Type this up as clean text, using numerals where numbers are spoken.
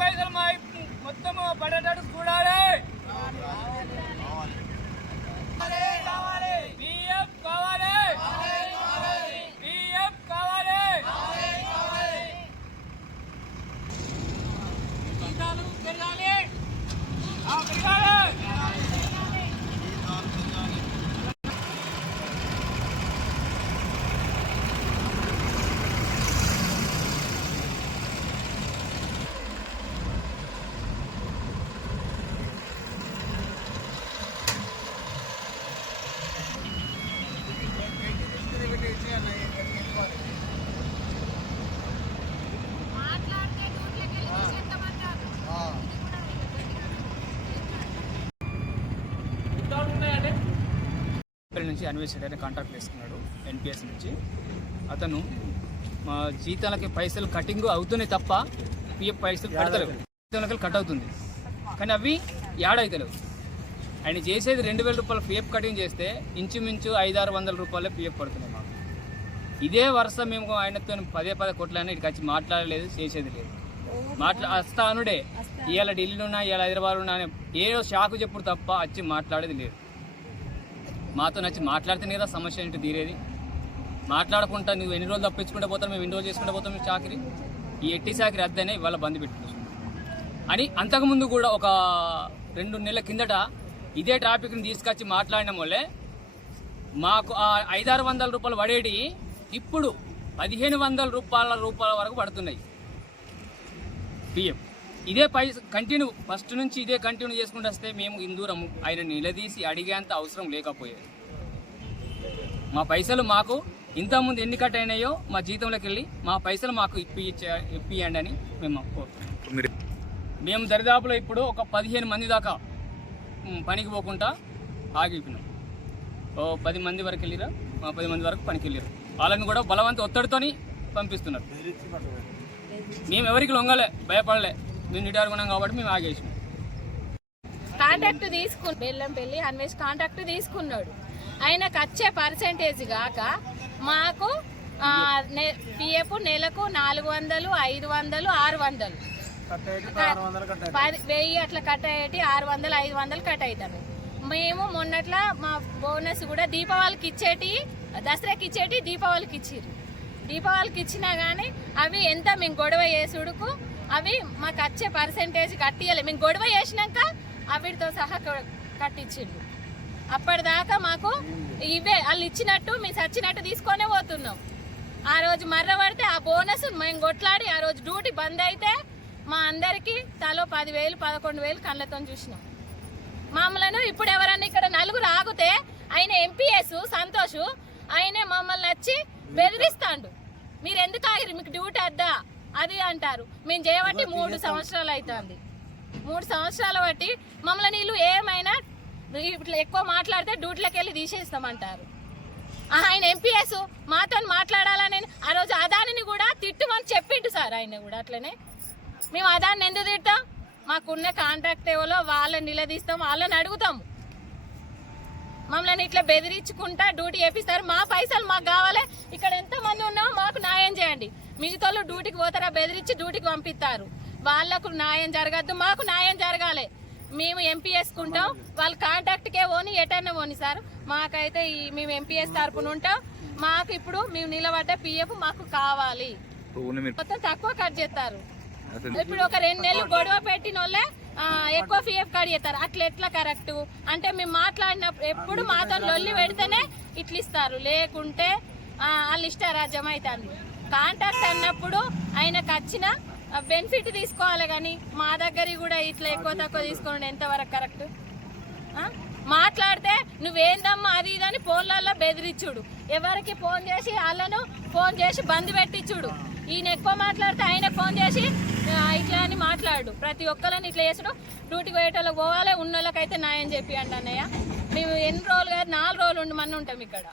పైసలు మొత్తం పడేటట్టు చూడాలి. నుంచి అన్వేషణ అనే కాంట్రాక్ట్ వేసుకున్నాడు ఎన్పిఎస్ నుంచి. అతను మా జీతాలకి పైసలు కటింగ్ అవుతున్నాయి తప్ప పిఎఫ్ పైసలు కడతలేవు. జీతాలకి కట్ అవుతుంది కానీ అవి యాడ్ అవుతలేవు. ఆయన చేసేది 2000 రూపాయలు పిఎఫ్ కటింగ్ చేస్తే ఇంచుమించు 500-600 రూపాయలే పిఎఫ్ పడుతున్నాయి మాకు. ఇదే వరుస మేము ఆయనతో పదే కొట్లైనా ఇక్కడికి వచ్చి మాట్లాడలేదు, చేసేది లేదు. వస్తానుడే ఇవాళ ఢిల్లీలో ఉన్నా ఇవాళ హైదరాబాద్ ఉన్నా ఏదో షాకు చెప్పుడు తప్ప వచ్చి మాట్లాడేది లేదు. మాతో నచ్చి మాట్లాడితేనే కదా సమస్య ఏంటి తీరేది. మాట్లాడకుండా నువ్వు ఎన్ని రోజులు తప్పించుకుంటూ పోతావు, మేము ఎన్ని రోజులు చేసుకుంటూ పోతాం. మీ చాకరీ ఈ ఎట్టి చాకరీ అద్దనే ఇవాళ బంద్ పెట్టుకుంటాం అని. అంతకుముందు కూడా ఒక 2 నెలల కిందట ఇదే ట్రాఫిక్ని తీసుకొచ్చి మాట్లాడిన వల్లే మాకు 500-600 రూపాయలు పడేటి ఇప్పుడు 1500 రూపాయల వరకు పడుతున్నాయి పిఎఫ్. ఇదే కంటిన్యూ ఫస్ట్ నుంచి ఇదే కంటిన్యూ చేసుకుంటూ వస్తే మేము ఇందూరం ఆయన నిలదీసి అడిగేంత అవసరం లేకపోయేది. మా పైసలు మాకు ఇంతకుముందు ఎన్ని కట్ అయినాయో మా జీతంలోకి వెళ్ళి మా పైసలు మాకు ఇప్పియండి అని మేము కోరుతున్నాం. మేము దరిదాపులో ఇప్పుడు ఒక 15 మంది దాకా పనికి పోకుండా ఆగిపోయినాం. 10 మంది వరకు వెళ్ళిరా, 10 మంది వరకు పనికి వెళ్ళారు. వాళ్ళని కూడా బలవంత ఒత్తిడితోని పంపిస్తున్నారు. మేము ఎవరికి లొంగలే, భయపడలే. మేము నిటారుకున్నాం కాబట్టి మేము ఆగేసాం. కాంట్రాక్ట్ తీసుకుని బెల్లంపల్లి అన్వేష్ కాంట్రాక్ట్ తీసుకున్నాడు. ఆయనకు వచ్చే పర్సెంటేజ్ కాక మాకు పిఎఫ్ నెలకు 400, 500, 600 1000 అట్లా కట్ అయ్యేటి 600, 500 కట్ అవుతాను. మేము మొన్నట్లా మా బోనస్ కూడా దీపావళికి ఇచ్చేటి, దసరాకి ఇచ్చేటి దీపావళికి ఇచ్చిర్రు. దీపావళికి ఇచ్చినా కానీ అవి ఎంత మేము గొడవ చేసుడుకు అవి మాకు వచ్చే పర్సెంటేజ్ కట్టియాలి. మేము గొడవ చేసినాక అవిటితో సహా కట్టించిండు. అప్పటిదాకా మాకు ఇవే వాళ్ళు ఇచ్చినట్టు మేము చచ్చినట్టు తీసుకొనే పోతున్నాం. ఆ రోజు మర్ర పడితే ఆ బోనస్ మేము కొట్లాడి ఆ రోజు డ్యూటీ బంద్ అయితే మా అందరికీ తలో 10,000, 11,000 కళ్ళతో చూసినాం. మమ్మల్ని ఇప్పుడు ఎవరన్నా ఇక్కడ 4 ఆగితే ఆయన ఎంపీఎస్ సంతోష్ ఆయనే మమ్మల్ని వచ్చి బెదిరిస్తాడు. మీరు ఎందుకు ఆగిరు, మీకు డ్యూటీ అద్దా అది అంటారు. మేము చేయబట్టి 3 సంవత్సరాలు అవుతుంది. 3 సంవత్సరాల బట్టి మమ్మల్ని వీళ్ళు ఏమైనా ఇట్లా ఎక్కువ మాట్లాడితే డ్యూటీలోకి వెళ్ళి తీసేస్తామంటారు. ఆయన ఎంపీఎస్ మాతో మాట్లాడాలని ఆ రోజు అదానిని కూడా తిట్టుమని చెప్పిండు సార్. ఆయన కూడా అట్లనే మేము అదాన్ని ఎందుకు తిడతాం? మాకున్న కాంట్రాక్ట్ ఎవరో వాళ్ళని నిలదీస్తాం, వాళ్ళని అడుగుతాము. మమ్మల్ని ఇట్లా బెదిరించుకుంటా డ్యూటీ చేపిస్తారు. మా పైసలు మాకు కావాలి. ఇక్కడ ఎంతమంది ఉన్నామో మాకు న్యాయం చేయండి. మిగతా డ్యూటీకి పోతారా బెదిరించి డ్యూటీకి పంపిస్తారు. వాళ్ళకు న్యాయం జరగద్దు, మాకు న్యాయం జరగాలి. మేము ఎంపీ వేసుకుంటాం, వాళ్ళు కాంట్రాక్ట్కే పోని ఎటన్నా పోని సార్. మాకైతే మేము ఎంపీఎస్ తరపున ఉంటాం. మాకు ఇప్పుడు మేము నిలబడ్డ పిఎఫ్ మాకు కావాలి. మొత్తం తక్కువ కట్ చేస్తారు. ఇప్పుడు ఒక 2 నెలలు గొడవ పెట్టిన వాళ్ళే ఎక్కువ పిఎఫ్ కట్ చేస్తారు. అట్లా ఎట్లా కరెక్ట్ అంటే మేము మాట్లాడినప్పుడు ఎప్పుడు మాతో లొల్లి పెడితేనే ఇట్లా ఇస్తారు, లేకుంటే వాళ్ళు ఇష్టారాజ్యం అవుతుంది. కాంట్రాక్ట్ అన్నప్పుడు ఆయనకు వచ్చిన బెనిఫిట్ తీసుకోవాలి కానీ మా దగ్గర కూడా ఇట్లా ఎక్కువ తక్కువ తీసుకోండి ఎంతవరకు కరెక్ట్? మాట్లాడితే నువ్వేందమ్మా అది ఇదని ఫోన్లలో బెదిరించుడు, ఎవరికి ఫోన్ చేసి వాళ్ళను ఫోన్ చేసి బంద్ పెట్టించుడు. ఈయన ఎక్కువ మాట్లాడితే ఆయన ఫోన్ చేసి ఇట్లా అని మాట్లాడు. ప్రతి ఒక్కరిని ఇట్లా చేసుడు. డ్యూటీకి పోయేటోళ్ళకి పోవాలి, ఉన్న వాళ్ళకైతే న్యాయం చెప్పి అండి అన్నయ్య. మేము ఎన్ని రోజులు కాదు 4 రోజులు ఉండి మన ఉంటాం ఇక్కడ.